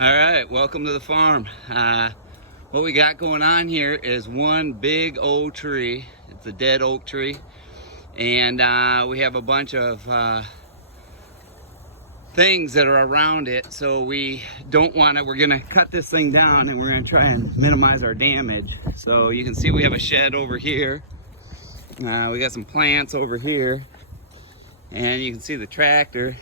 All right, welcome to the farm. What we got going on here is one big old tree. It's a dead oak tree, and we have a bunch of things that are around it, so we don't want to. We're gonna cut this thing down and we're gonna try and minimize our damage. So you can see we have a shed over here. We got some plants over here, and you can see the tractor.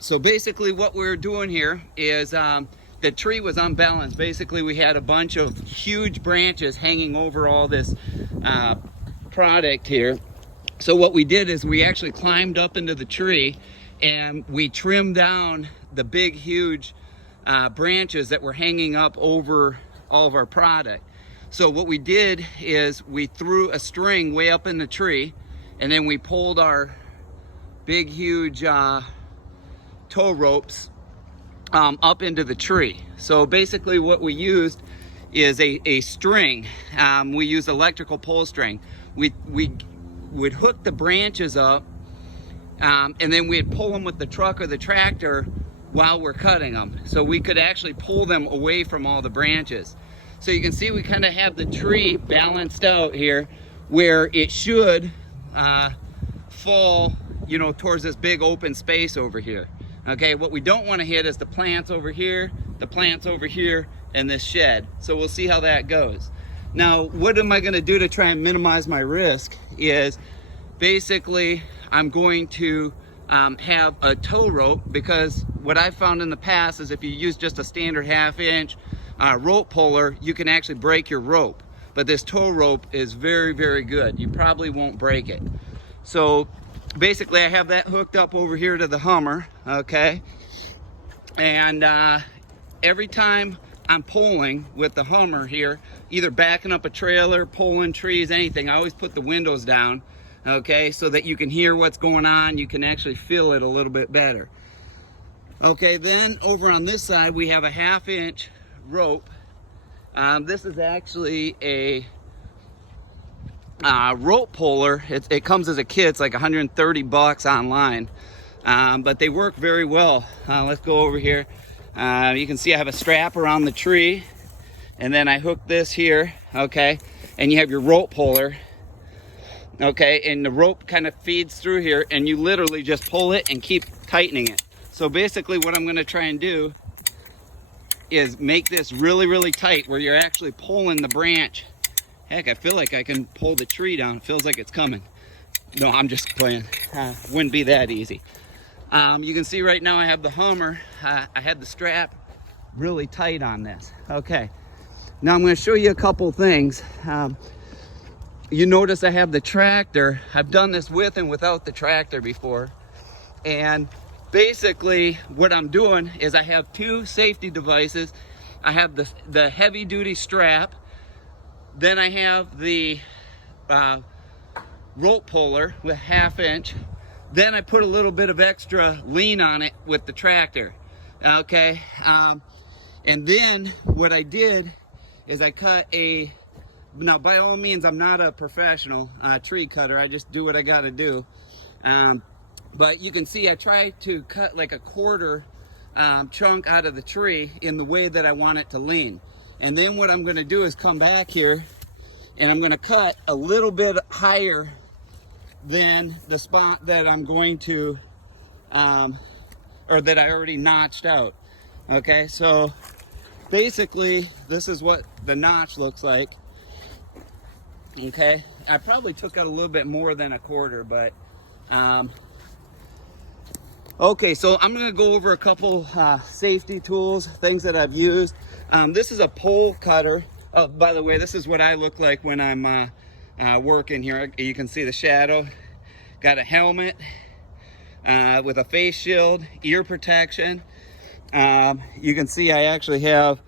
So basically what we're doing here is the tree was unbalanced. Basically we had a bunch of huge branches hanging over all this product here. So what we did is we actually climbed up into the tree and we trimmed down the big huge branches that were hanging up over all of our product. So what we did is we threw a string way up in the tree, and then we pulled our big huge tow ropes up into the tree. So basically what we used is a string. We used electrical pull string. We would hook the branches up, and then we'd pull them with the truck or the tractor while we're cutting them. So we could actually pull them away from all the branches. So you can see we kind of have the tree balanced out here where it should fall, you know, towards this big open space over here. Okay, what we don't want to hit is the plants over here, and this shed. So we'll see how that goes. Now, what am I going to do to try and minimize my risk is basically I'm going to have a tow rope, because what I've found in the past is if you use just a standard 1/2 inch rope puller, you can actually break your rope. But this tow rope is very, very good. You probably won't break it. So basically I have that hooked up over here to the Hummer, okay? And every time I'm pulling with the Hummer here, either backing up a trailer, pulling trees, anything, I always put the windows down, okay, so that you can hear what's going on. You can actually feel it a little bit better. Okay, then over on this side we have a 1/2 inch rope. This is actually a rope puller. It comes as a kit. It's like 130 bucks online, but they work very well. Let's go over here. You can see I have a strap around the tree, and then I hook this here, okay, and you have your rope puller, okay, and the rope kind of feeds through here, and you literally just pull it and keep tightening it. So basically what I'm going to try and do is make this really, really tight where you're actually pulling the branch. Heck, I feel like I can pull the tree down. It feels like it's coming. No, I'm just playing. Wouldn't be that easy. You can see right now I have the Hummer. I had the strap really tight on this. Okay, now I'm going to show you a couple things. You notice I have the tractor. I've done this with and without the tractor before. And basically what I'm doing is I have two safety devices. I have the heavy duty strap. Then I have the rope puller with 1/2 inch. Then I put a little bit of extra lean on it with the tractor. Okay, and then what I did is I cut now by all means I'm not a professional tree cutter. I just do what I gotta do. But you can see I try to cut like a quarter chunk out of the tree in the way that I want it to lean. And then what I'm going to do is come back here and I'm going to cut a little bit higher than the spot that I'm going to, or that I already notched out. Okay, so basically this is what the notch looks like. Okay, I probably took out a little bit more than a quarter, but okay, so I'm going to go over a couple safety tools, things that I've used. This is a pole cutter. Oh, by the way, this is what I look like when I'm working here. You can see the shadow. Got a helmet with a face shield, ear protection. You can see I actually have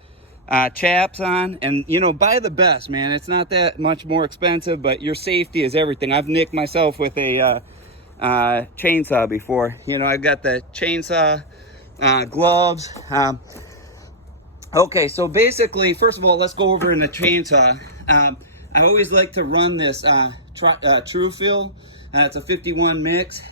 chaps on, and you know, buy the best, man. It's not that much more expensive, but your safety is everything. I've nicked myself with a chainsaw before. You know, I've got the chainsaw gloves. Okay, so basically, first of all, let's go over in the chainsaw. I always like to run this True Fill. It's a 51 mix,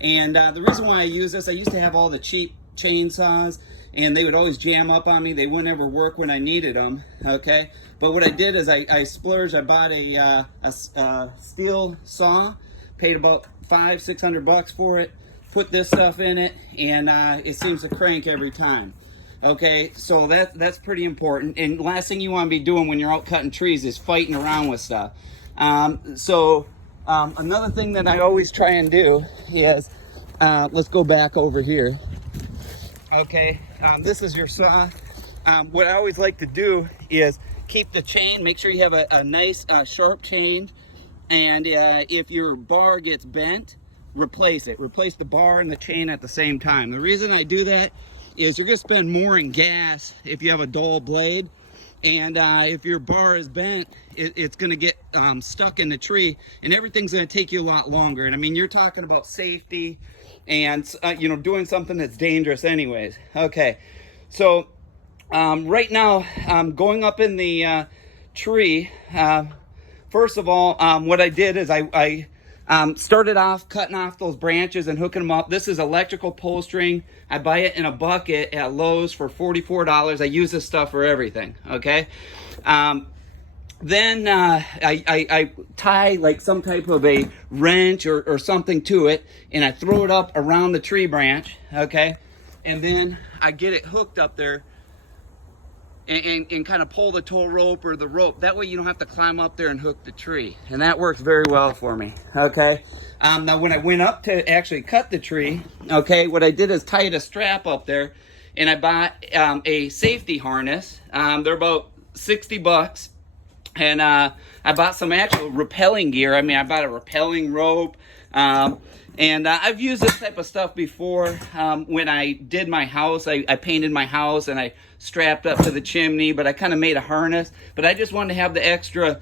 and the reason why I use this, I used to have all the cheap chainsaws, and they would always jam up on me. They wouldn't ever work when I needed them, okay? But what I did is I splurged. I bought a steel saw, paid about $500-600 for it, put this stuff in it, and it seems to crank every time. Okay, so that's pretty important. And last thing you want to be doing when you're out cutting trees is fighting around with stuff. Another thing that I always try and do is, let's go back over here. Okay, this is your saw. What I always like to do is keep the chain, make sure you have a nice sharp chain, and if your bar gets bent, replace it. Replace the bar and the chain at the same time. The reason I do that is you're going to spend more in gas if you have a dull blade, and if your bar is bent, it's going to get stuck in the tree, and everything's going to take you a lot longer. And I mean, you're talking about safety and you know, doing something that's dangerous anyways. Okay, so right now I'm going up in the tree. First of all, what I did is I started off cutting off those branches and hooking them up. This is electrical pull string. I buy it in a bucket at Lowe's for $44. I use this stuff for everything, okay? Then I tie like some type of a wrench or something to it, and I throw it up around the tree branch, okay? And then I get it hooked up there and kind of pull the tow rope or the rope. That way you don't have to climb up there and hook the tree. And that works very well for me, okay? Now when I went up to actually cut the tree, okay, what I did is tied a strap up there, and I bought a safety harness. They're about $60. And I bought some actual rappelling gear. I mean, I bought a rappelling rope. And I've used this type of stuff before. When I did my house, I painted my house and I strapped up to the chimney, but I kind of made a harness. But I just wanted to have the extra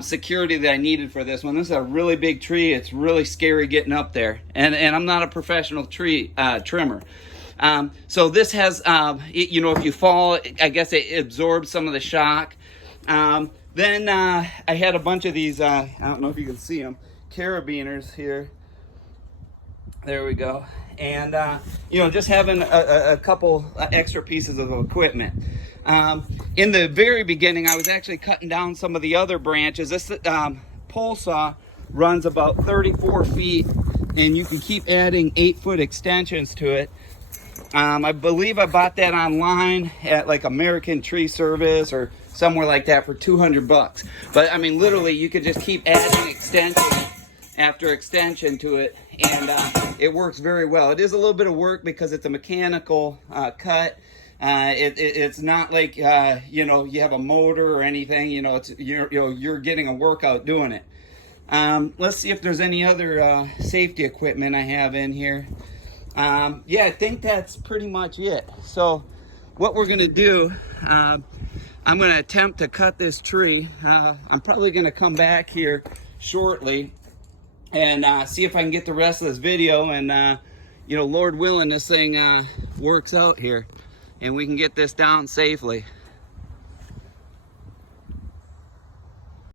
security that I needed for this one. This is a really big tree. It's really scary getting up there. And I'm not a professional tree trimmer. So this has, you know, if you fall, I guess it absorbs some of the shock. Then I had a bunch of these, I don't know if you can see them, carabiners here. There we go. And, you know, just having a couple extra pieces of equipment. In the very beginning, I was actually cutting down some of the other branches. This pole saw runs about 34 feet, and you can keep adding 8-foot extensions to it. I believe I bought that online at like American Tree Service or somewhere like that for $200. But I mean, literally, you could just keep adding extension after extension to it, and it works very well. It is a little bit of work because it's a mechanical cut. It's not like you know, you have a motor or anything. You know, it's you're getting a workout doing it. Let's see if there's any other safety equipment I have in here. Yeah, I think that's pretty much it. So what we're gonna do, I'm gonna attempt to cut this tree. I'm probably gonna come back here shortly and see if I can get the rest of this video, and you know, Lord willing, this thing works out here and we can get this down safely.